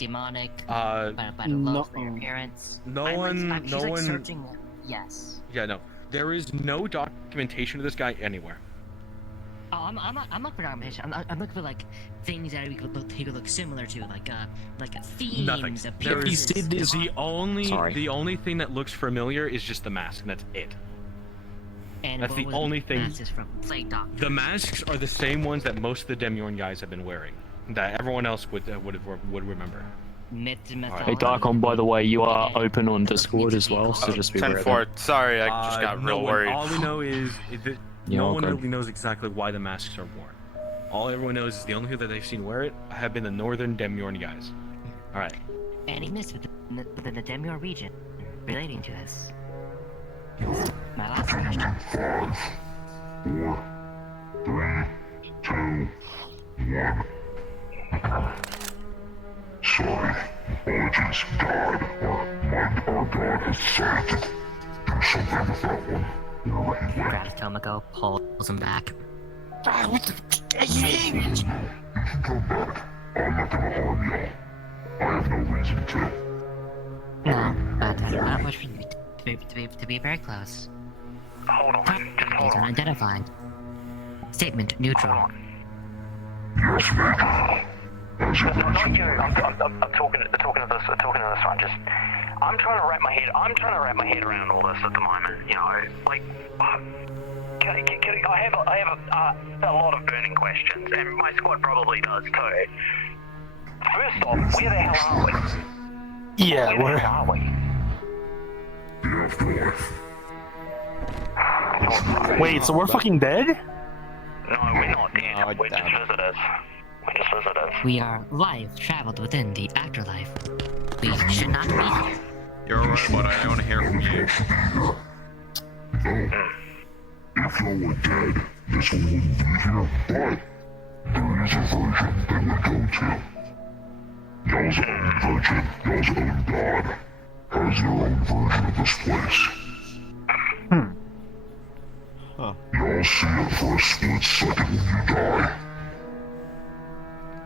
demonic? By the looks, their appearance? She's like searching. Yes. Yeah, no. There is no documentation of this guy anywhere. Oh, I'm not for documentation. I'm looking for like things that he could look similar to, like themes. Nothing. The only thing that looks familiar is just the mask, and that's it. And that's the only thing. Masks from Plague Doctor. The masks are the same ones that most of the Demiorn guys have been wearing, that everyone else would remember. Hey Darkon, by the way, you are open on Discord as well, so just be aware of that. 10-4. Sorry, I just got real worried. All we know is that no one really knows exactly why the masks are worn. All everyone knows is the only people that they've seen wear it have been the northern Demiorn guys. Alright. Any myths within the Demiorn region relating to this? My last question. 5, 4, 3, 2, 1. Sorry, apologies, God. Our God has decided to do something with that one. Grabs Tomoko, pulls him back. What the? You can come back. I'm not gonna harm y'all. I have no reason to. No, but not much for you to be very close. Hold on, just hold on. Unidentified. Statement neutral. Yes, Major. Not you. I'm talking to this one. Just, I'm trying to wrap my head around all this at the moment. You know, like, I have a lot of burning questions, and my squad probably does too. First off, where the hell are we? Yeah, where the hell are we? The afterlife. Wait, so we're fucking dead? No, we're not dead. No, we're just visitors. We are life traveled within the afterlife. We should not be here. You're alright, but I want to hear from you. If y'all were dead, this one wouldn't be here, but there is a version they would go to. Y'all's own version, y'all's own god, has their own version of this place. Y'all see it for a split second when you die.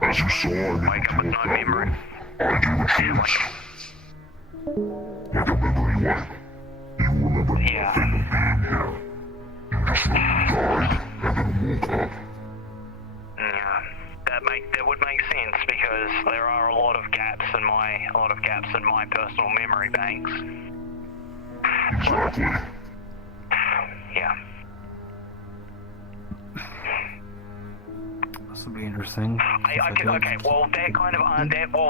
As you saw, I wake up with no memory. I gave a chance. Like a memory what? You remember nothing of being here. You just died and then woke up. Yeah, that would make sense because there are a lot of gaps in my personal memory banks. Exactly. Yeah. This would be interesting. Okay, well that kind of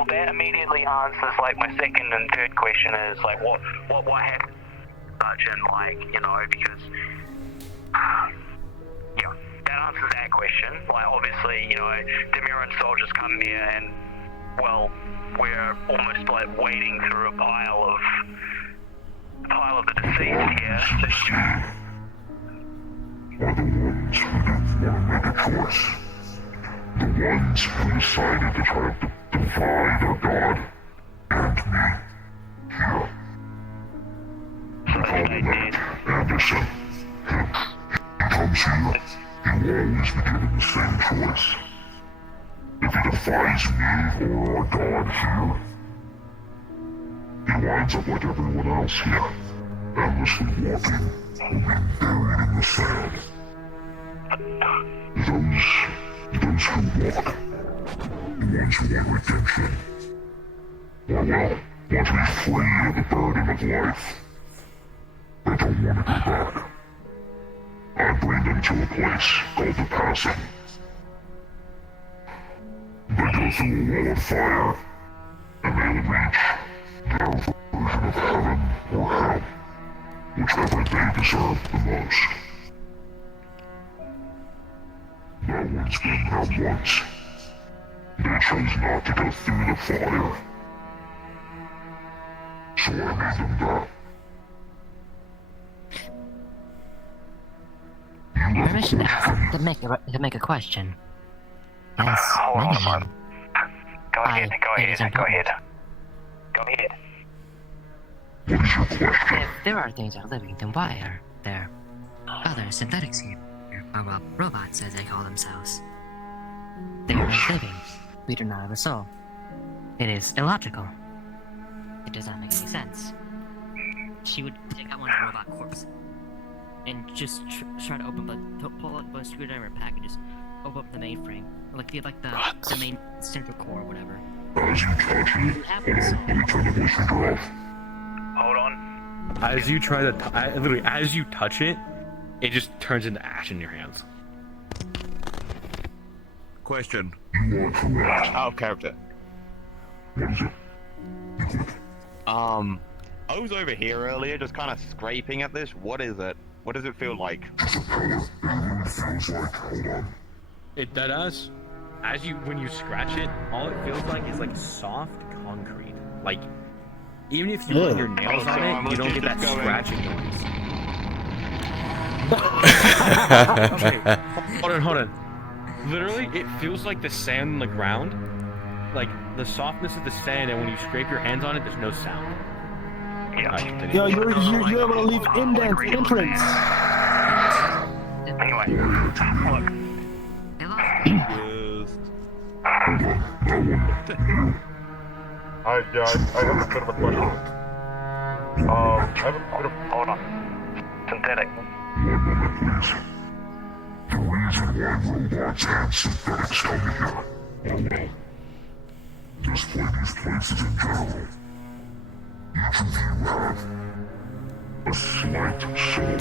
that immediately answers like my second and third question is like what happened such and like, you know, because yeah, that answers that question. Like obviously, you know, Demiorn soldiers come here and well, we're almost like wading through a pile of the deceased here. Are the ones who didn't want to make a choice. The ones who decided to try to defy their god and me here. So probably that Anderson, him, he comes here, he will always be given the same choice. If he defies me or our god here, he winds up like everyone else here, endlessly walking or being buried in the sand. Those who walk, the ones who want redemption, or well, want to be free of the burden of life, but don't want to go back. I bring them to a place called the Passing. They go through a wall of fire, and they reach their version of heaven or hell, whichever they deserve the most. No one's been there once. They chose not to go through the fire. So I made them that. Permission to make a question. Yes, Hold many on. of them. Go ahead. What is your question? If there are things that are living, then why are there other synthetics here? Or well, robots as they call themselves. They are not living. We do not have a soul. It is illogical. It does not make any sense. She would take out one of the robot corpse and just try to pull up a screwdriver pack and just open up the mainframe, like the main central core or whatever. As you touch it, let me turn the voice reader off. Hold on. As you try to, literally, as you touch it, it just turns into ash in your hands. Question. You are correct. Out of character. What is it? I was over here earlier, just kind of scraping at this. What is it? What does it feel like? Just a pellet. It really feels like, hold on. It does. When you scratch it, all it feels like is like soft concrete. Like, even if you run your nails on it, you don't get that scratching noise. Okay, hold on. Literally, it feels like the sand on the ground. Like, the softness of the sand, and when you scrape your hands on it, there's no sound. Yeah. Yo, you're able to leave indents, imprints. Anyway, look. I have a bit of a question. I have a bit of... Hold on. Synthetic. One moment, please. The reason why robots and synthetics come here are, well, just like these places in general. Each of you have a slight soul.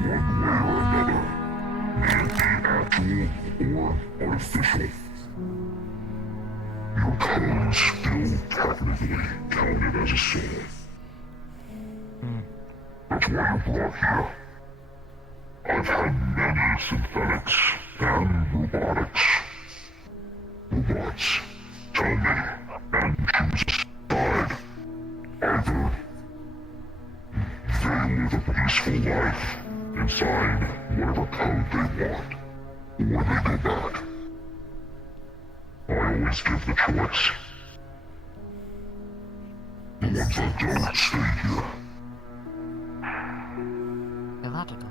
One way or another, may it be actual or artificial. Your code still technically counted as a soul. That's why you're brought here. I've had many synthetics and robotics. Robots, tell me, and choose a side. Either they live a peaceful life inside whatever code they want, or they go back. I always give the choice. The ones that don't stay here. Illogical,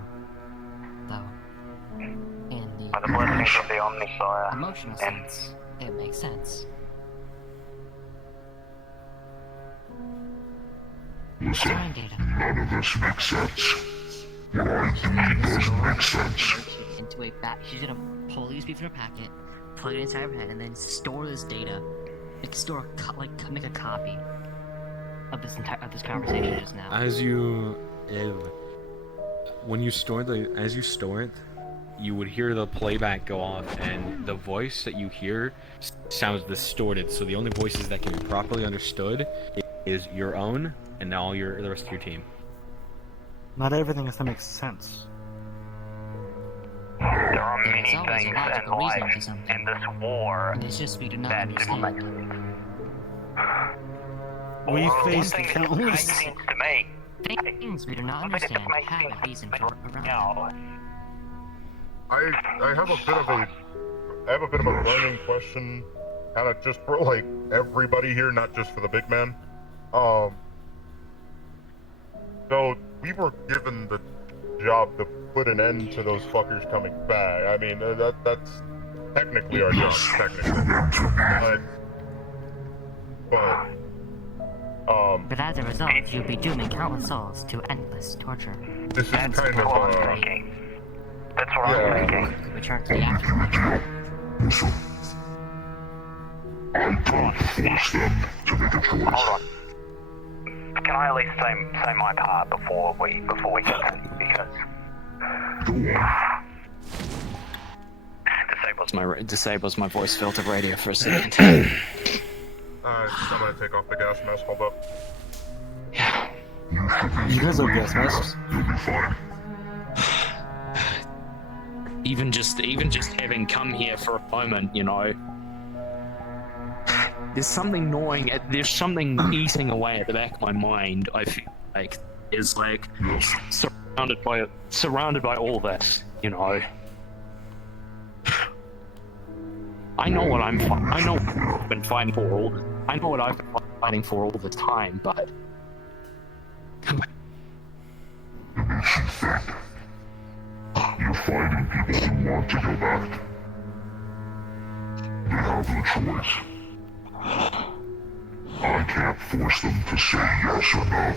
though. In By the blessings of the Omnisire. emotional sense, it makes sense. Listen, Storing data. none of this makes sense. What I do doesn't make sense. Into a she's gonna pull the USB from her packet, plug it inside her head, and then store this data. Like make a copy of this conversation just now. When you store it, you would hear the playback go off, and the voice that you hear sounds distorted. So the only voices that can be properly understood is your own and all the rest of your team. Not everything has to make sense. There are many There's always a things in logical reason life to something. in this war And it's just we do not that understand. We One faced thing that countless. makes sense to me. Things we do not One thing that understand makes have sense a reason to for me around. now. I have a bit of a burning question, kind of just for like everybody here, not just for the big man. So we were given the job to put an end to those fuckers coming back. I mean, that's technically our job, technically. But as a result, you'll be dooming countless souls to endless torture. This is That's kind what of I'm thinking. That's what I'm thinking. Could return to the afterlife. Listen, I don't force them to make a choice. Hold on. Can I at least say my part before we continue? Because Disables my voice filter radio for a second. I'm gonna take off the gas mask. Hold up. Yeah. You guys are gas masks. You'll be fine. Even just having come here for a moment, you know, there's something gnawing at, there's something eating away at the back of my mind. I feel like is like surrounded by all this, you know. I know what I know what I've been fighting for I know what I've been fighting for all the time, but You're fighting people who want to go back. You have the choice. I can't force them to say yes or no.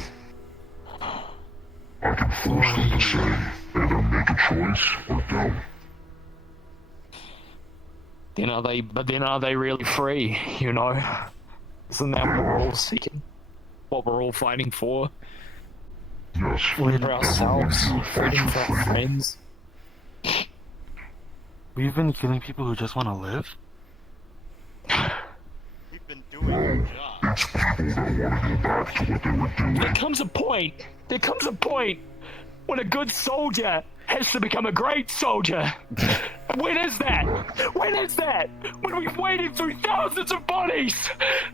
I can force them to say either make a choice or don't. Then are they really free, you know? Isn't that what we're all seeking? What we're all fighting for? Yes. Freedom for ourselves, freedom for our friends. We've been killing people who just want to live? We've been doing our job. It's people that want to go back to what they were doing. There comes a point when a good soldier has to become a great soldier. When is that? When we've waded through thousands of bodies,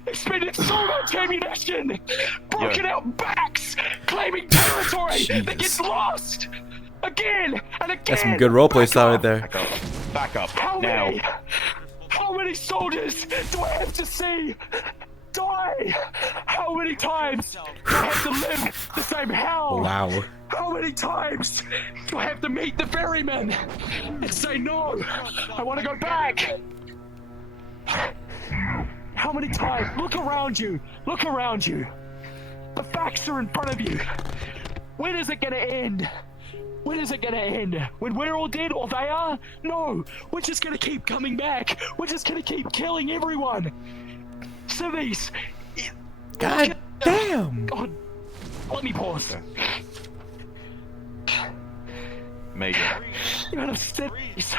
expended so much ammunition, broken out backs, claiming territory that gets lost again and again. That's some good roleplay style right there. Back up. How Now. many soldiers do I have to see die? How many times do I have to live the same hell? Wow. How many times do I have to meet the ferryman and say no? I want to go back. How many times? Look around you. Look around you. The facts are in front of you. When is it gonna end? When is it gonna end? When we're all dead or they are? No, we're just gonna keep coming back. We're just gonna keep killing everyone. Civvies. God damn. God, let me pause. Major. The amount of cities.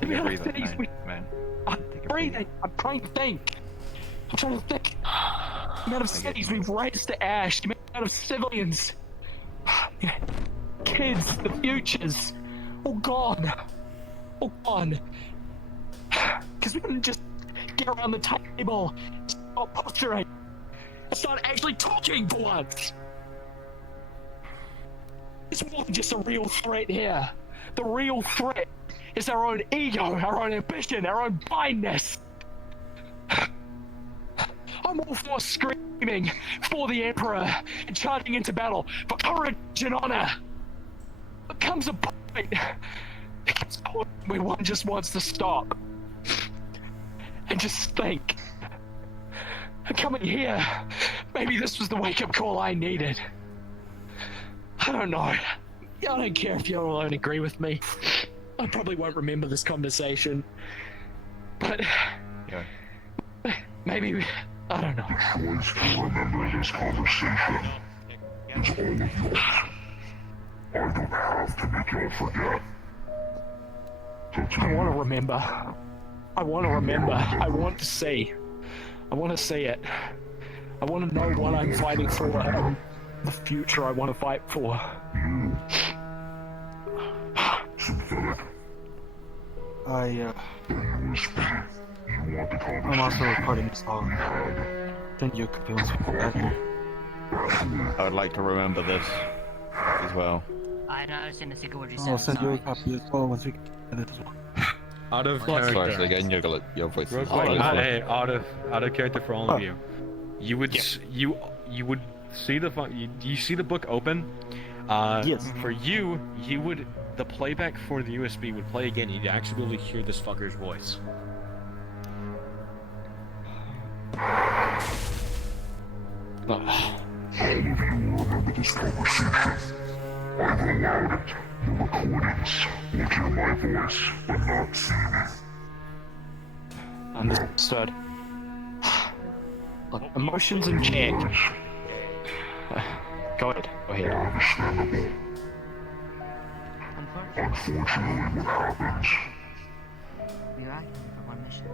The Take a amount of breather, cities we... man. I'm Take a breathing. I'm trying to think. The amount of cities we've raised to ash. The amount of civilians. Kids, the futures. All gone. All gone. Because we couldn't just get around the table, stop posturing, and start actually talking for once. It's more than just a real threat here. The real threat is our own ego, our own ambition, our own blindness. I'm all for screaming for the Emperor and charging into battle for courage and honor. But comes a point where one just wants to stop and just think. And coming here, maybe this was the wake-up call I needed. I don't know. I don't care if you all don't agree with me. I probably won't remember this conversation. But maybe, I don't know. Choice to remember this conversation. It's all of yours. I don't have to make y'all forget. I want to remember. I want to remember. I want to see. I want to see it. I want to know what I'm fighting for and the future I want to fight for. Synthetic. I'm You want the conversation? also recording this call. Think you could be once we get back. I would like to remember this as well. I don't understand a single word you I'll said. send you a Sorry. copy as well once we get it as well. Out of Sorry, character. again, your voice Real is quick, loud. hey, out of character for all of you. You would you would see you see the book open. Yes. For you would the playback for the USB would play again. You'd actually be able to hear this fucker's voice. All of you will remember this conversation. I've allowed it. The recordings will hear my voice, but not see me. Understood. Look, emotions in check. Go ahead. Understandable. Unfortunately, Unfortunately, what happens? we are acting for one mission.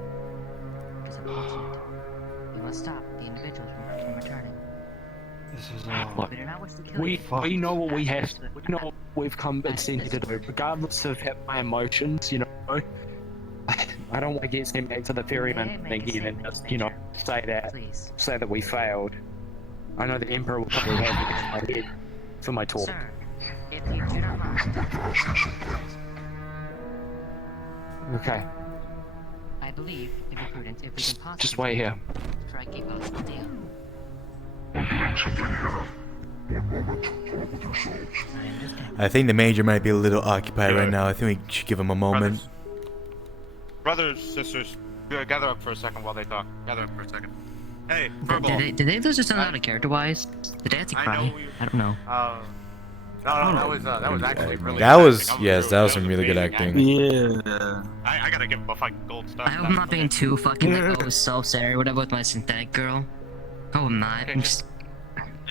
It is unfortunate. We must stop the individuals from returning. This is Look, We do not wish to kill we you. know what we have to. We know what we've come and sent here to do, regardless of my emotions. You know, I don't want to get sent back to the ferryman Make a again and statement, just Major. say Please. that we failed. I know the Emperor will probably have it in my head for my talk. Sir, if you do not mind, Okay, I believe it would be prudent if we can possibly just wait here. strike a possible deal. I understand. I think the Major might be a little occupied right now. I think we should give him a moment. Brothers, sisters, Gather up for a second while they talk. Gather up for a second. Hey, Verbal. Did they lose just something out of character-wise? Did Nancy cry? I don't know. No, that was actually really That good was, acting. yes, that was some really good acting. Yeah. I gotta give him a fucking gold star. I hope I'm not being too fucking like, oh, self-centered or whatever with my synthetic girl. Oh, I'm not. I'm just...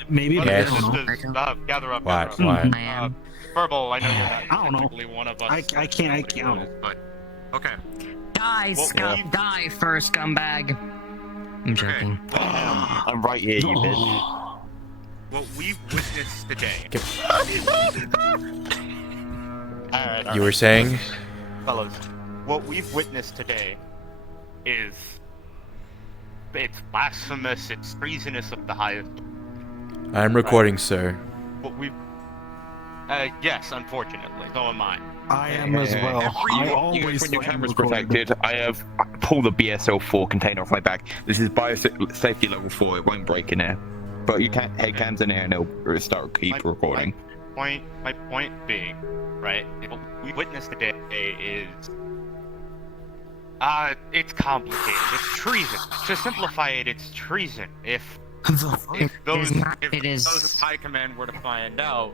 Maybe. Yes. I don't know. Gather up. Why? Gather up. Why? I am. Verbal, I know you're not I don't know. typically one of us. I can't. But, okay. Die, die first, scumbag. I'm joking. I'm right here, you bitch. What we've witnessed today. You were saying? Fellas, what we've witnessed today is... It's blasphemous, it's treasonous of the highest. I'm recording, sir. What we've... yes, unfortunately, so am I. I am as well. I always When your fucking camera's record protected, I have pulled the BSL-4 container off my back. This is biosafety level 4, it won't break in here. But you can't head cams in here and it'll keep recording. My point being, right, what we witnessed today is... it's complicated. It's treason. To simplify it, it's treason. If those of High Command were to find out,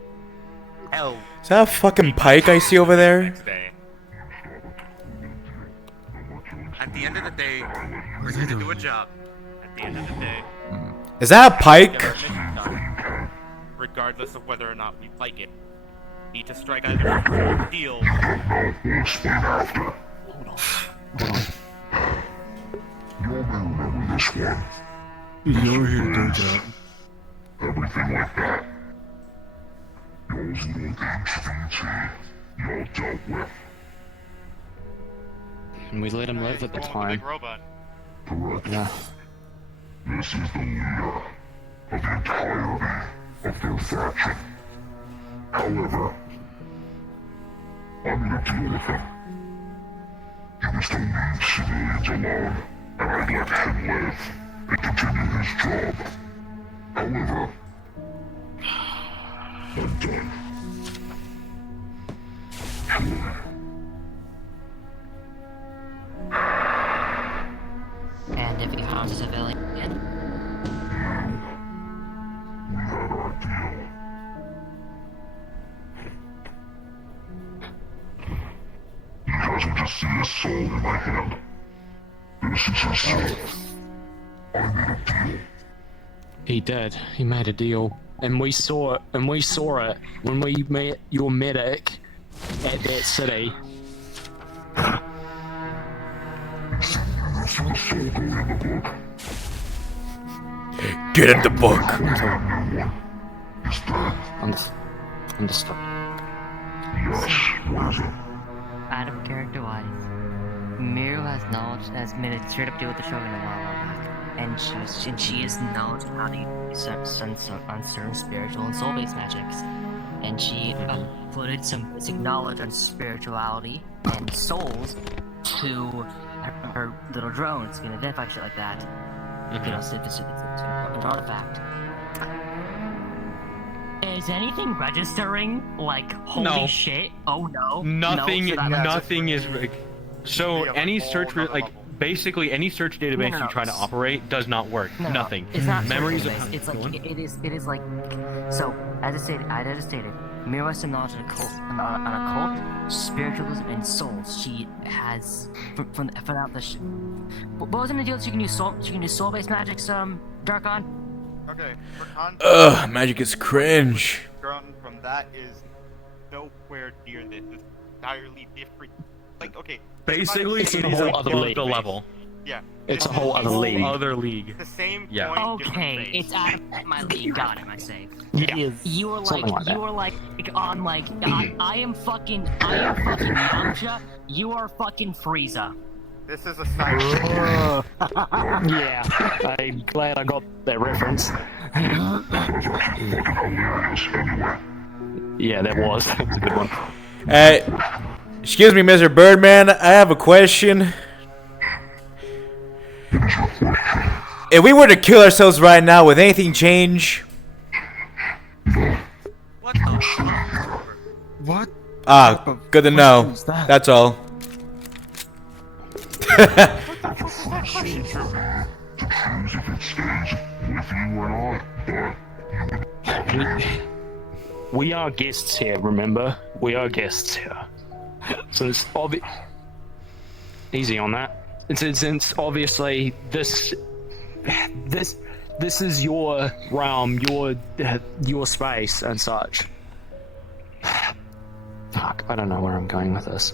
hell... Is that a fucking pike I see over there? At the end of the day, we're here to do a job. At the end of the day, Is that a pike? get our mission done, regardless of whether or not we like it. We need to strike either a deal. We'll explain after. You may remember this one. You're here to do a job. Everything like that. Y'all's little HVT. Y'all dealt with. And we let him live at the time. Big robot. Correct. Yeah. This is the leader of the entirety of their faction. However, I'm gonna deal with him. He was to leave civilians alone, and I'd let him live and continue his job. However, I'm done. Truly. And if he harms a civilian, We had our deal. You guys will just see a soul in my hand. This is his soul. I made a deal. He did. He made a deal. And we saw it. And we saw it when we met your medic at that city. Your soul go in the book. Get in the book. Is dead. Understood. Yes, what is it? out of character-wise, Miru has made a straight-up deal with the Shogun a while back, and she is knowledge of how to use on certain spiritual and soul-based magics, and she uploaded some basic knowledge on spirituality and souls to her little drones, can identify shit like that. You could also it's an artifact. Is anything registering? Like, holy No. shit? Oh no. Nothing. No, so Nothing is. So any search, basically any search database you try to operate does not work. No, Nothing. It's not Memories of. it's like it is like so. As I just stated, Miru has some knowledge on occult, spiritualism, and souls. She has from out the. What was in the deal? She can use soul-based magics. Darkon. Okay, for context, Ugh, magic is cringe. grown from that is nowhere near this. It's entirely different. Like, okay. Basically, It's it a is whole above other league. the level. Yeah. It's a It's whole the other same- league. Other league. The same Yeah. point, different Okay, face. it's out of my league. Got it. I say. Yeah. You were Something like that. on like I am fucking Yamcha. You are fucking Frieza. This is a side. Yeah, I'm glad I got that reference. Yeah, that was. That was a good one. Excuse me, Mr. Birdman. I have a question. If we were to kill ourselves right now, would anything change? What the fuck? What? Ah, good to know. That's all. is that question true? To choose if it stays with you or not, We are guests here, remember? We are guests here. So it's obvious. Easy on that. It's obviously this is your realm, your space and such. Fuck, I don't know where I'm going with this.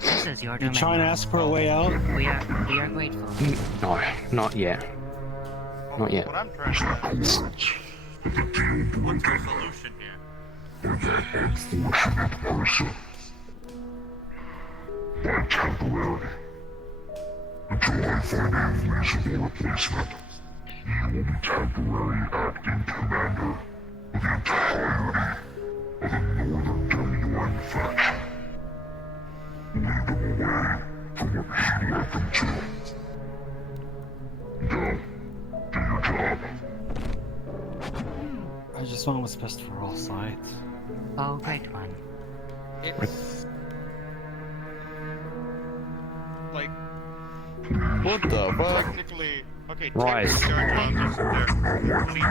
This is your You domain. trying to ask for a way out? We are grateful. No, not yet. Not yet. What I'm trying to say is, what's the solution here? unfortunate person. By temporary. Until I find a reasonable replacement, you will be temporary acting commander of the entirety of the Northern Genuine faction. Lead them away from what he led them to. Go. Do your job. I just want what's best for all sides. Oh, great one. It's like What the fuck? technically okay. Right. Technically, our jobs are complete.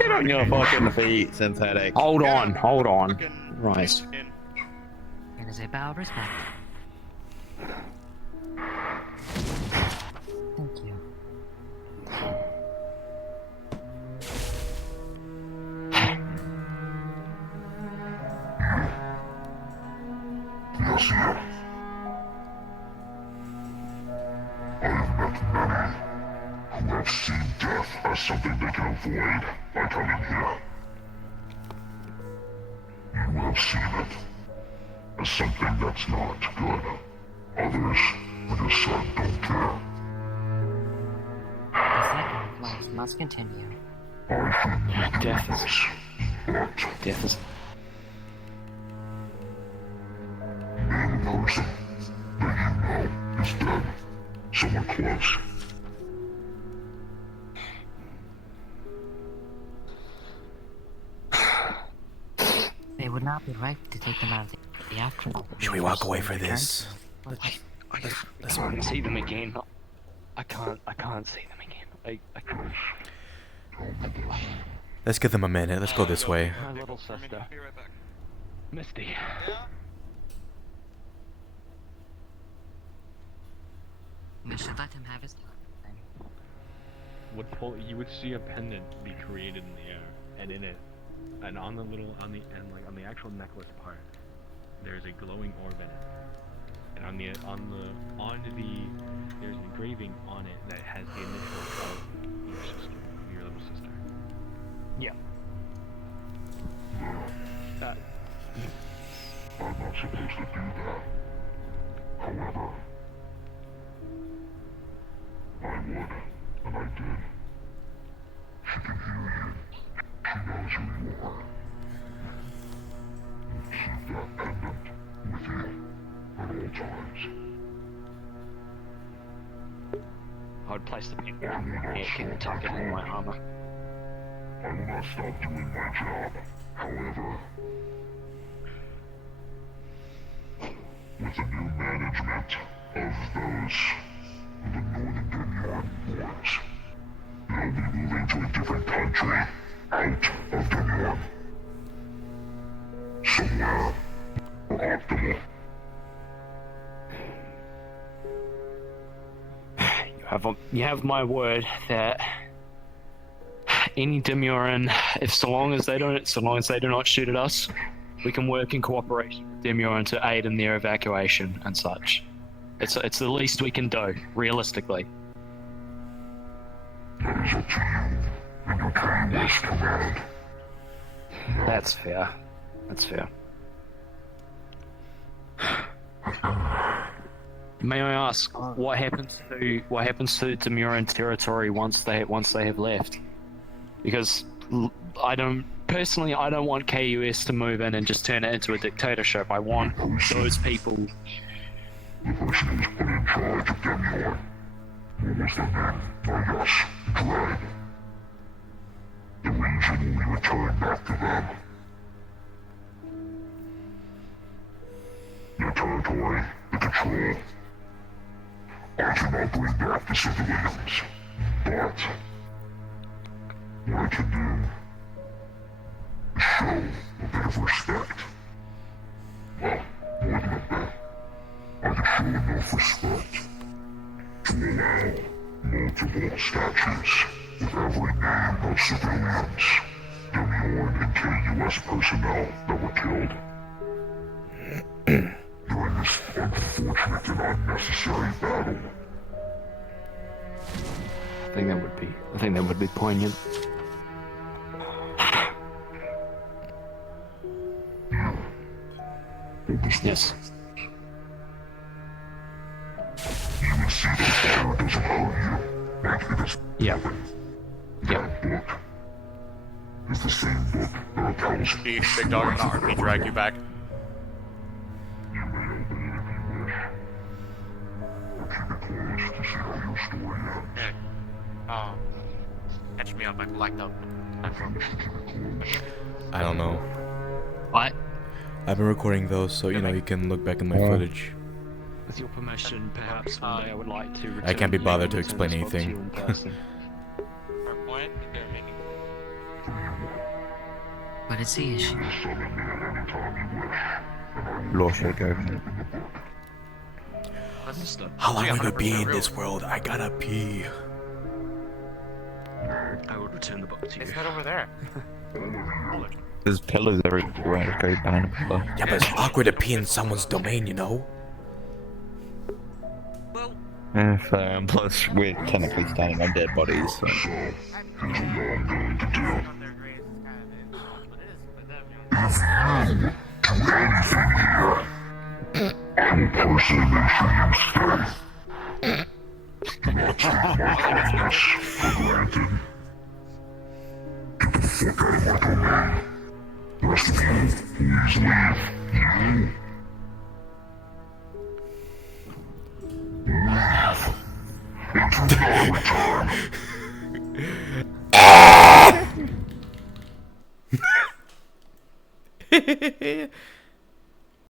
Get on your fucking feet, since headache. Hold on. Fucking Right. in. It is a bow of respect. Thank you. Yes, you. I have met many who have seen death as something they can avoid by coming here. You have seen it as something that's not good. Others, like I said, don't care. The cycle of life must continue. I think Death is. but Death is. being a person that you know is dead, someone close. They would not be right to take them out of the afterlife. Should we walk away for this? I can't see them again. I can't see them again. I can't. Let's give them a minute. Let's go this way. My little sister. Be right back. Misty. Yeah. We should let him have his time. You would see a pendant be created in the air, and in it, and on the actual necklace part, there's a glowing orb in it, and there's an engraving on it that has the initials of your little sister. Yeah. I'm not supposed to do that. However, I would, and I did. She can hear you. She knows who you are. Keep that pendant with you at all times. I would place the pin here, can tuck it in my armor. I will not stop doing my job. However, with the new management of those of the Northern Demure boys, they'll be moving to a different country out of Demure. Somewhere more optimal. You have my word that any Demuran, so long as they do not shoot at us, we can work in cooperation with Demuran to aid in their evacuation and such. It's the least we can do, realistically. That is up to you and your K.U.S command. That's fair. That's fair. May I ask what happens to Demuran territory once they have left? Because I don't want K.U.S to move in and just turn it into a dictatorship. I want those people. The person who's put in charge of Demure. What was the name? Oh yes, Dread. The region will be returned back to them. Their territory, the control. I cannot bring back the civilians, but what I can do is show a bit of respect. Well, more than a bit. I can show enough respect to allow multiple statues with every name of civilians, Demure and K.U.S. personnel that were killed during this unfortunate and unnecessary battle. I think that would be poignant. Yes. You would see that the fire doesn't hurt you, like it is. Yeah. That book is the same book that tells Steve, big dog, I'm not RP drag you back. you may open it if you wish, or keep it closed to see how your story ends. Yeah. Catch me up, I like the. I don't know. What? I've been recording those, so you know you can look back in my footage. With your permission, perhaps one day I would like to return I can't be the bothered to return explain this book to anything. you in person. Fair point. They're making. What is the issue? Summon me at any time you wish, and I will Lord go. Understood. How long Yeah, will you be 100% in real. this world? I gotta pee. I will return the book to you. It's not over there. There's pillars everywhere. Go behind a pillar. Yeah, but it's awkward to pee in someone's domain, you know? Plus, we're technically standing on dead bodies, so. I will personally make sure you stay. Do not take my kindness for granted. Get the fuck out of my domain. The rest of you, please leave. You. Leave. And do not return.